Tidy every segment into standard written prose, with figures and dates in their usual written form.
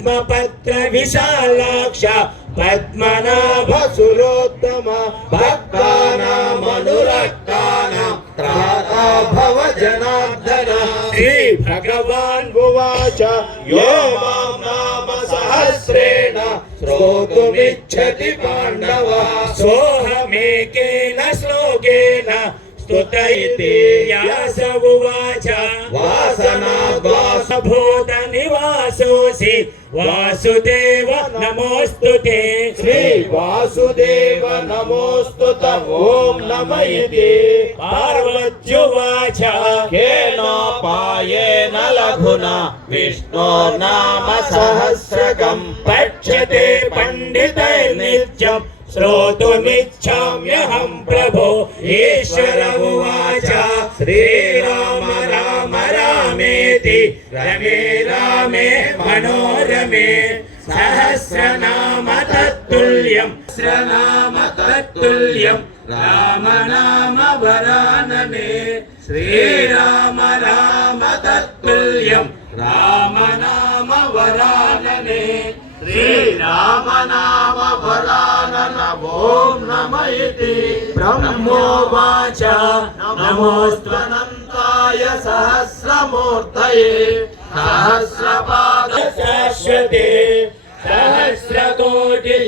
పద్మపత్ర విశాలాక్ష పద్మనాభ సురోత్తమ భక్తానామనురక్తానాం త్రాతా భవ జనార్దన. శ్రీ భగవాన్ ఉవాచ యో మాం నామ సహస్రేణ శ్రోతుమిచ్చతి పాండవ సోహమేకేన శ్లోకేన స్తుత ఇతి వ్యాస ఉవాచ వాసనాద్వాసభూత నివాసోసి వాసుదేవ నమోస్తుతే. శ్రీ వాసుదేవ నమోస్తుత ఓం నమ ఇతి. పార్వత్యువాచ కేనోపాయేన లఘునా విష్ణోర్నామ సహస్రకం పఠ్యతే పండితైర్నిత్యం శ్రోతుమిచ్ఛామ్యహం ప్రభో. ఈశ్వర ఉవాచ శ్రీరామ రామ రామేతి రమే రామే మనోరమే సహస్రనామ తత్తుల్యం సహస్రనామ తత్తుల్యం రామ నామ వరాననే. శ్రీరామ రామ తత్తుల్యం రామ నామ వరాననే. శ్రీరామ నామ వరానన ఓం నమ ఇతి. బ్రహ్మోవాచ నమోస్త్వనంతాయ సహస్రమూర్తయే సహస్రపాద శాశ్వతే సహస్రకోటి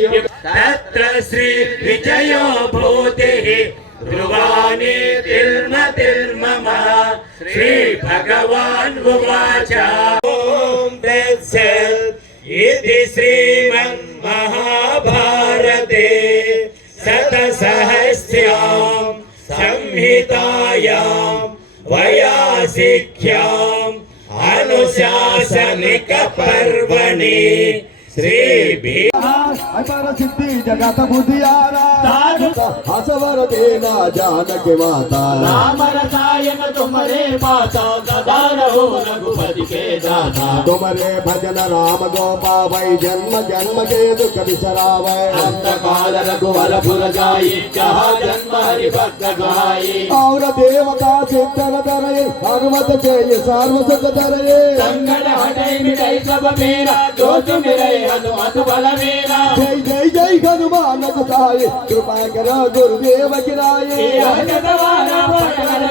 తత్ర శ్రీ విజయో భూతిః ధ్రువాణి తిర్మతిర్మమ. శ్రీ భగవాన్ ఉవాచ ఓం తత్సత్ इति श्रीमन्महाभारते शतसहस्र्यां संहितायां वैयासिक्याम् अनुशासनिकपर्वणि श्री अपर सिद्धि जगत बुधियारा हसवर देना जानकी माता राम रसायन तुम्हारे माता सदा रहो रघुपति के दाता. तुम्हारे भजन राम गोपा वै जन्म जन्म के दुख बिसरावै. अंतकाल रघुवर पुर जाई जहाँ जन्म हरि भक्त गाई. और देवता सिद्धन धरे हनुमत जय सार्वसत धरे. संकट हटै मिटै सब मेरा जो तुम मेरे हनुमत बल मेरा. जय जय जय हनुमान गुसाए कृपा करो गुरुदेव गिराए.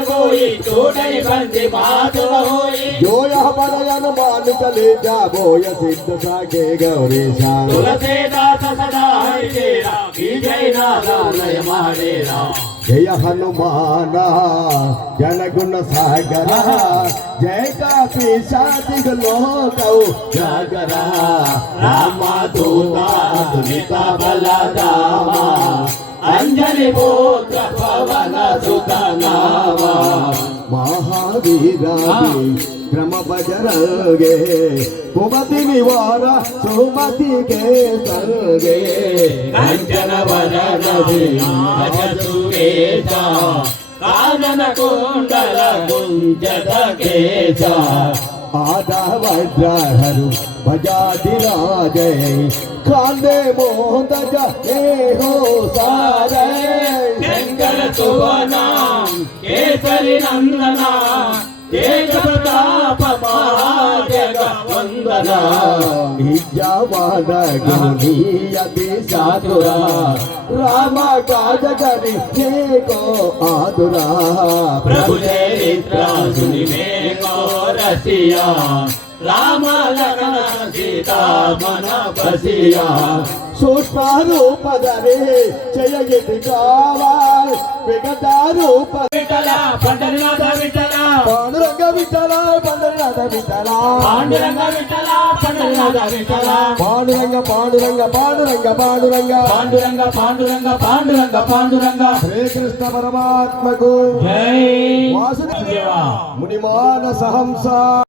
कोई छोटे बंदे बात होई. जो यह बड़ हनुमान चले जाबो यह सिद्ध साके गौरीशा. तुलसीदास सदा है तेरा विजय नारायण मारेरा. जय हनुमान जन गुण सागर जय कापी साधिक लोक जागरा. रामा दूता दुनिता बलदामा अंजलि पुत्र पवन सुत नामा. महावीरा क्रम बजरगे कुमति निवार सुमति के सर्गे. कंचन वरण सुरेशा कानन कुंडल कुंजत केशा. आधा वज्रहरु भजाधिराजय खांदे मोहन हो सारे. शंकर सुवना केसरी नंदना तेज प्रताप महाजग वंदना. इज्जवान गुणीयति साधुरा राम काज करि को आदुरा. प्रभु चरित्र सुनि में को रसिया राम लखन सीता मन बसिया. सूक्ष्म रूप धरे जय गिरि गावा विगत रूप विठला पंडरीनाथ विठला पांडुरंग विठला पंडरीनाथ विठला. पांडुरंग विठला पंडरीनाथ विठला. पांडुरंग पांडुरंग पांडुरंग पांडुरंग पांडुरंग पांडुरंग पांडुरंग पांडुरंग. श्री कृष्ण परमात्मा को जय वासुदेव मुनिमान सहंसा.